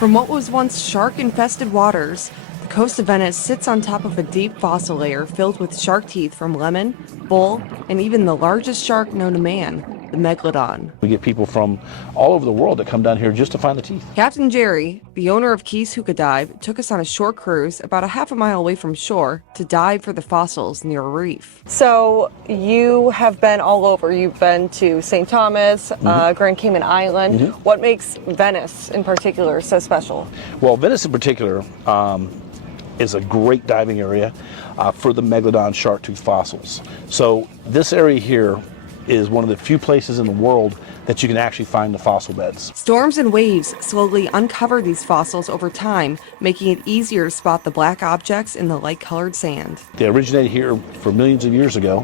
From what was once shark-infested waters, the coast of Venice sits on top of a deep fossil layer filled with shark teeth from lemon, bull, and even the largest shark known to man, the Megalodon. We get people from all over the world that come down here just to find the teeth. Captain Jerry, the owner of Keys Huka Dive, took us on a short cruise about a half a mile away from shore to dive for the fossils near a reef. So you have been all over. You've been to St. Thomas, Grand Cayman Island. What makes Venice in particular so special? Well, Venice in particular is a great diving area for the Megalodon shark tooth fossils. So this area here is one of the few places in the world that you can actually find the fossil beds. Storms and waves slowly uncover these fossils over time, making it easier to spot the black objects in the light-colored sand. They originated here for millions of years ago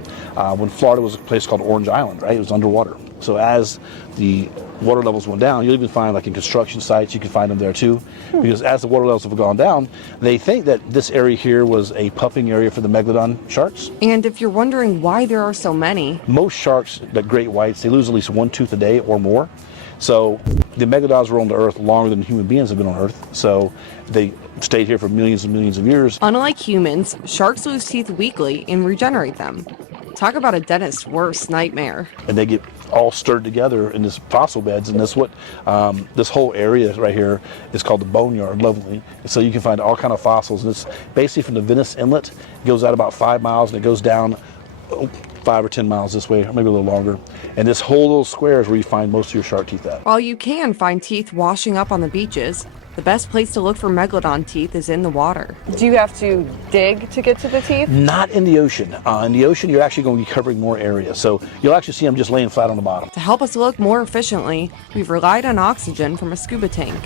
when Florida was a place called Orange Island, right? It was underwater. So as the water levels went down, you'll even find, like in construction sites, you can find them there too. Because as the water levels have gone down, they think that this area here was a pupping area for the Megalodon sharks. And if you're wondering why there are so many, most sharks, the great whites, they lose at least one tooth a day or more. So the Megalodons were on the earth longer than human beings have been on earth. So they stayed here for millions and millions of years. Unlike humans, sharks lose teeth weekly and regenerate them. Talk about a dentist's worst nightmare. And they get all stirred together in this fossil beds, and that's what this whole area right here is called the boneyard, lovely. And so you can find all kind of fossils, and it's basically from the Venice Inlet. It goes out about 5 miles, and it goes down 5 or 10 miles this way, or maybe a little longer. And this whole little square is where you find most of your shark teeth at. While you can find teeth washing up on the beaches, the best place to look for Megalodon teeth is in the water. Do you have to dig to get to the teeth? Not in the ocean. In the ocean, you're actually going to be covering more area. So you'll actually see them just laying flat on the bottom. To help us look more efficiently, we've relied on oxygen from a scuba tank.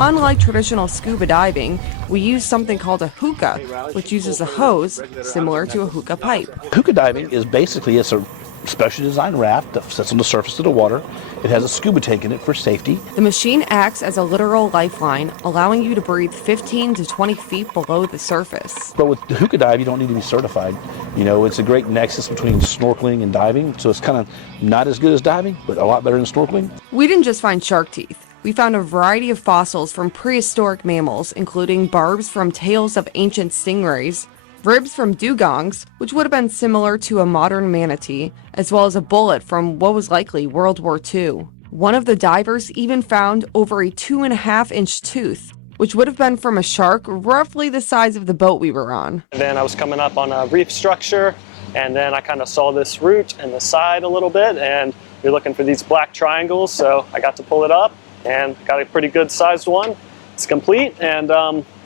Unlike traditional scuba diving, we use something called a hookah, which uses a hose similar to a hookah pipe. Huka diving is basically, it's a specially designed raft that sits on the surface of the water. It has a scuba tank in it for safety. The machine acts as a literal lifeline, allowing you to breathe 15 to 20 feet below the surface. But with the Huka dive, you don't need to be certified. You know, it's a great nexus between snorkeling and diving, so it's kind of not as good as diving, but a lot better than snorkeling. We didn't just find shark teeth. We found a variety of fossils from prehistoric mammals, including barbs from tails of ancient stingrays, ribs from dugongs, which would have been similar to a modern manatee, as well as a bullet from what was likely World War II. One of the divers even found over a 2.5-inch tooth, which would have been from a shark roughly the size of the boat we were on. And then I was coming up on a reef structure, and then I kind of saw this root in the side a little bit, and you're looking for these black triangles, so I got to pull it up and got a pretty good sized one. It's complete, and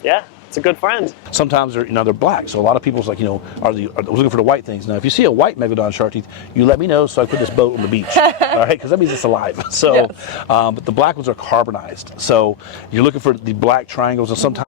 yeah. It's a good friend. Sometimes they're black, so a lot of people's like, are looking for the white things. Now, if you see a white Megalodon shark teeth, you let me know so I put this boat on the beach, all right? Because that means it's alive. So, yes. But the black ones are carbonized. So you're looking for the black triangles, and sometimes